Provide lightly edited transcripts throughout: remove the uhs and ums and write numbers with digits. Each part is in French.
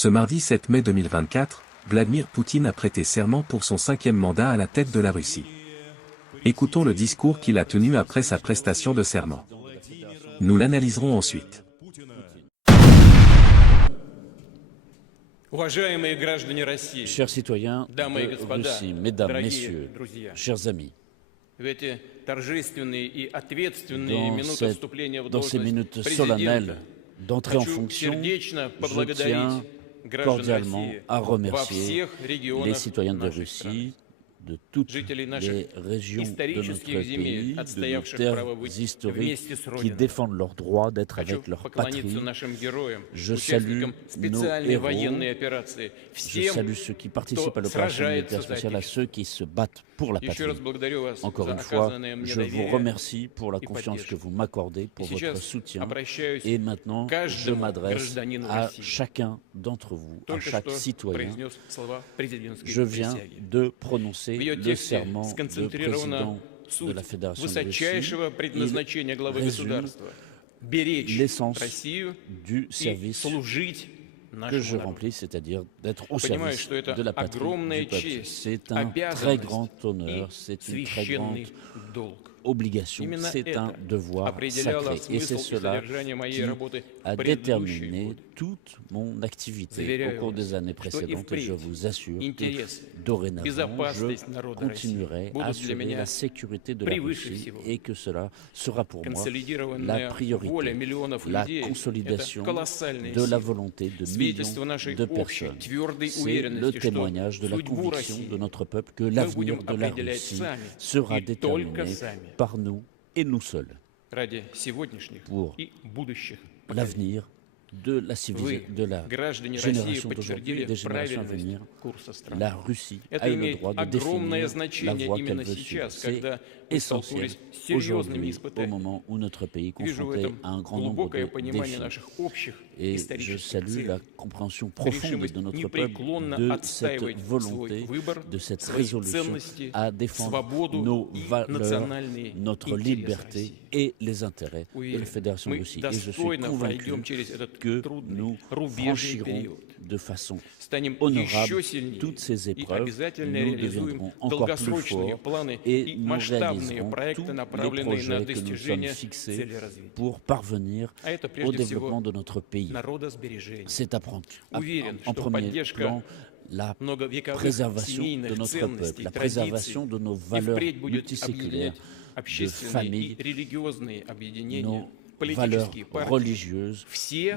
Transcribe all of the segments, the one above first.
Ce mardi 7 mai 2024, Vladimir Poutine a prêté serment pour son 5e mandat à la tête de la Russie. Écoutons le discours qu'il a tenu après sa prestation de serment. Nous l'analyserons ensuite. Chers citoyens de Russie, mesdames, messieurs, chers amis, dans ces minutes solennelles d'entrée en fonction, je tiens cordialement à remercier les citoyens de Russie, de toutes les régions de notre pays, de nos terres historiques qui défendent leur droit d'être avec leur patrie. Je salue nos héros, je salue ceux qui participent à l'opération militaire spéciale, à ceux qui se battent pour la patrie. Encore une fois, je vous remercie pour la confiance que vous m'accordez, pour votre soutien. Et maintenant, je m'adresse à chacun d'entre vous, à chaque citoyen. Je viens de prononcer le serment de président de la Fédération de Russie. Il résume l'essence du service que je remplis, c'est-à-dire d'être au service de la patrie du peuple. C'est un très grand honneur, c'est une très grande obligation, c'est un devoir sacré. Et c'est cela qui a déterminé toute mon activité au cours des années précédentes. Et je vous assure que dorénavant, je continuerai à assurer la sécurité de la Russie et que cela sera pour moi la priorité, la consolidation de la volonté de millions de personnes. C'est le témoignage de la conviction de notre peuple que l'avenir de la Russie sera déterminé par nous et nous seuls pour l'avenir de la génération d'aujourd'hui et des générations à venir. La Russie a eu le droit de définir la voie qu'elle veut suivre. C'est essentiel aujourd'hui, au moment où notre pays est confronté à un grand nombre de défis. Et je salue la compréhension profonde de notre peuple de cette volonté, de cette résolution à défendre nos valeurs, notre liberté et les intérêts de la Fédération de Russie. Et je suis convaincu que nous franchirons de façon honorable toutes ces épreuves, nous deviendrons encore plus forts et nous réaliserons tous les projets que nous sommes fixés pour parvenir au développement de notre pays. C'est en premier plan la préservation de notre peuple, la préservation de nos valeurs multiséculaires, de famille, nos valeurs religieuses,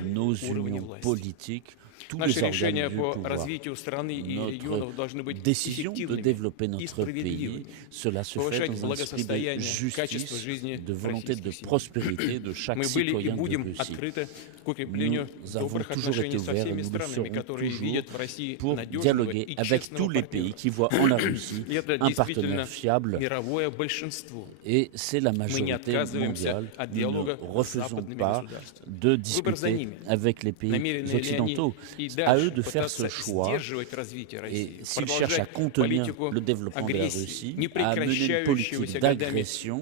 nos unions politiques, tous les organes du pouvoir. Notre décision de développer notre pays, cela se fait dans un esprit de justice, de volonté de prospérité de chaque citoyen de Russie. Nous avons toujours été ouverts et nous le serons toujours pour dialoguer avec tous les pays qui voient en la Russie un partenaire fiable. Et c'est la majorité mondiale. Nous ne refusons pas de discuter avec les pays occidentaux. À eux de faire ce choix, et s'ils cherchent à contenir le développement de la Russie, à mener une politique d'agression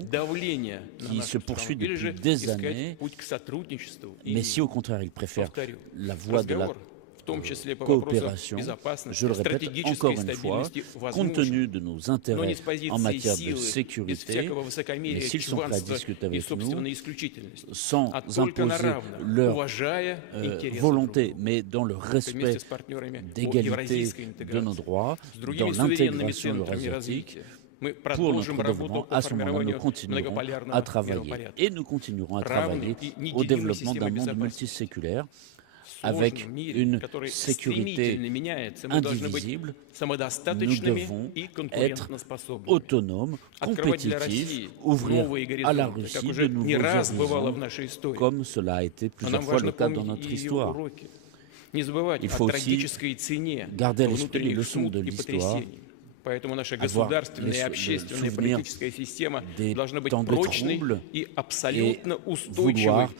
qui se poursuit depuis des années, mais si au contraire ils préfèrent la voie de la coopération, je le répète encore une fois, compte tenu de nos intérêts en matière de sécurité, mais s'ils sont prêts à discuter avec nous, sans imposer leur volonté, mais dans le respect d'égalité de nos droits, dans l'intégration eurasiatique, pour notre développement, à ce moment-là, nous continuerons à travailler. Et nous continuerons à travailler au développement d'un monde multiséculaire, avec une sécurité indivisible. Nous devons être autonomes, compétitifs, ouvrir à la Russie de nouveaux horizons, comme cela a été plusieurs fois le cas dans notre histoire. Il faut aussi garder à l'esprit les leçons de l'histoire, avoir le souvenir des temps de troubles et vouloir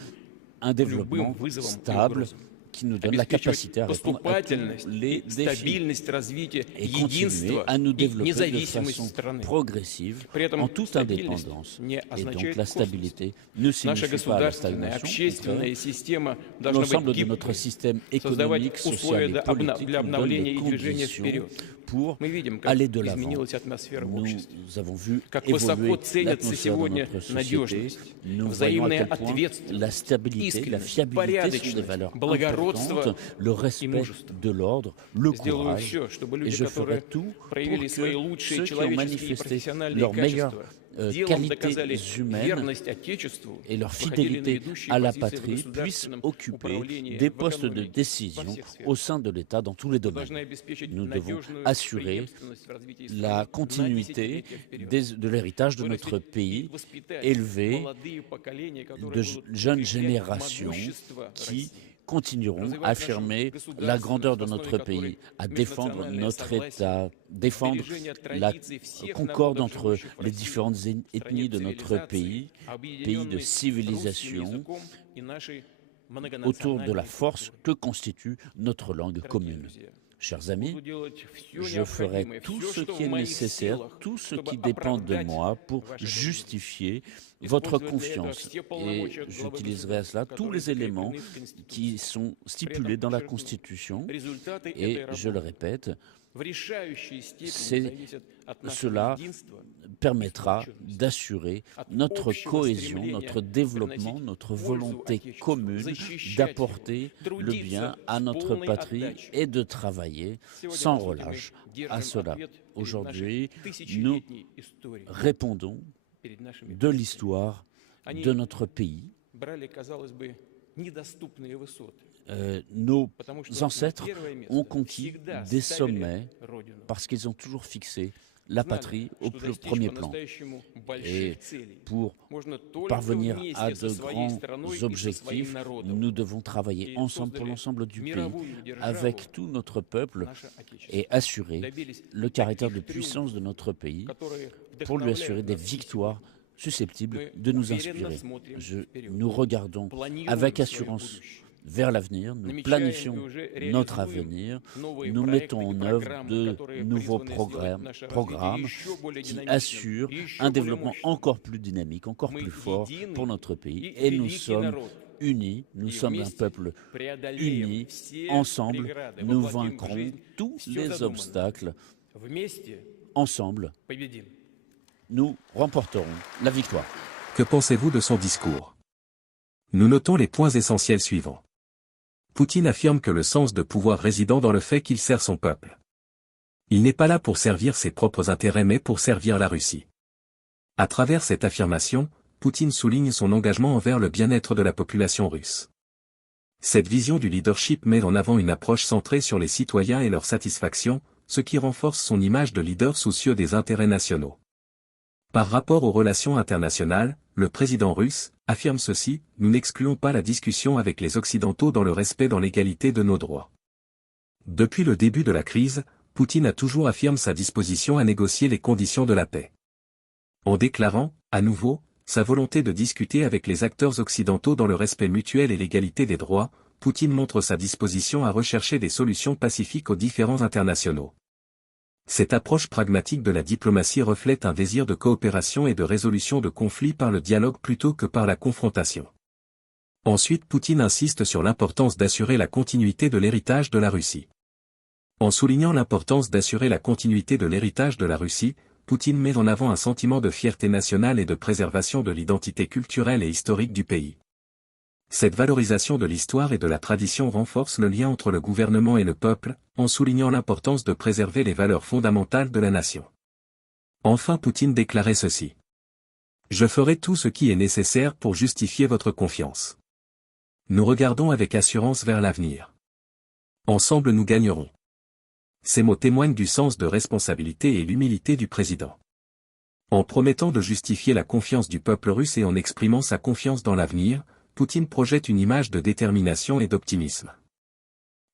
un développement stable qui nous donne la capacité à répondre à tous les défis et continuer à nous développer de façon progressive en toute indépendance. Et donc la stabilité ne signifie pas la stagnation. L'ensemble de notre système économique, social et politique nous donne les conditions pour aller de l'avant. Nous avons vu évoluer l'atmosphère de notre société. Nous voyons à quel point la stabilité, la fiabilité sont des valeurs importantes, le respect de l'ordre, le courage. Et je ferai tout pour que ceux qui ont manifesté leur meilleure qualités humaines et leur fidélité à la patrie puissent occuper des postes de décision au sein de l'État dans tous les domaines. Nous devons assurer la continuité de l'héritage de notre pays, élever de jeunes générations qui continueront à affirmer la grandeur de notre pays, à défendre notre État, défendre la concorde entre les différentes ethnies de notre pays, pays de civilisation, autour de la force que constitue notre langue commune. Chers amis, je ferai tout ce qui est nécessaire, tout ce qui dépend de moi pour justifier votre confiance. Et j'utiliserai à cela tous les éléments qui sont stipulés dans la Constitution. Et je le répète, cela permettra d'assurer notre cohésion, notre développement, notre volonté commune d'apporter le bien à notre patrie et de travailler sans relâche à cela. Aujourd'hui, nous répondons de l'histoire de notre pays. Nos ancêtres ont conquis des sommets parce qu'ils ont toujours fixé la patrie au premier plan. Et pour parvenir à de grands objectifs, nous devons travailler ensemble pour l'ensemble du pays, avec tout notre peuple, et assurer le caractère de puissance de notre pays pour lui assurer des victoires susceptibles de nous inspirer. Nous regardons avec assurance vers l'avenir, nous planifions notre avenir, nous mettons en œuvre de nouveaux programmes qui assurent un développement encore plus dynamique, encore plus fort pour notre pays. Et nous sommes unis, nous sommes un peuple uni, ensemble, nous vaincrons tous les obstacles, ensemble, nous remporterons la victoire. Que pensez-vous de son discours? Nous notons les points essentiels suivants. Poutine affirme que le sens de pouvoir réside dans le fait qu'il sert son peuple. Il n'est pas là pour servir ses propres intérêts mais pour servir la Russie. À travers cette affirmation, Poutine souligne son engagement envers le bien-être de la population russe. Cette vision du leadership met en avant une approche centrée sur les citoyens et leur satisfaction, ce qui renforce son image de leader soucieux des intérêts nationaux. Par rapport aux relations internationales, le président russe affirme ceci: nous n'excluons pas la discussion avec les Occidentaux dans le respect dans l'égalité de nos droits. Depuis le début de la crise, Poutine a toujours affirmé sa disposition à négocier les conditions de la paix. En déclarant, à nouveau, sa volonté de discuter avec les acteurs occidentaux dans le respect mutuel et l'égalité des droits, Poutine montre sa disposition à rechercher des solutions pacifiques aux différends internationaux. Cette approche pragmatique de la diplomatie reflète un désir de coopération et de résolution de conflits par le dialogue plutôt que par la confrontation. Ensuite, Poutine insiste sur l'importance d'assurer la continuité de l'héritage de la Russie. En soulignant l'importance d'assurer la continuité de l'héritage de la Russie, Poutine met en avant un sentiment de fierté nationale et de préservation de l'identité culturelle et historique du pays. Cette valorisation de l'histoire et de la tradition renforce le lien entre le gouvernement et le peuple, en soulignant l'importance de préserver les valeurs fondamentales de la nation. Enfin, Poutine déclarait ceci: je ferai tout ce qui est nécessaire pour justifier votre confiance. Nous regardons avec assurance vers l'avenir. Ensemble nous gagnerons. Ces mots témoignent du sens de responsabilité et l'humilité du président. En promettant de justifier la confiance du peuple russe et en exprimant sa confiance dans l'avenir, Poutine projette une image de détermination et d'optimisme.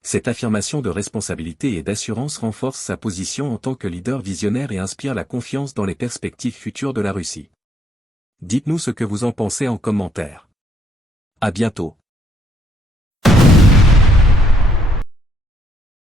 Cette affirmation de responsabilité et d'assurance renforce sa position en tant que leader visionnaire et inspire la confiance dans les perspectives futures de la Russie. Dites-nous ce que vous en pensez en commentaire. À bientôt.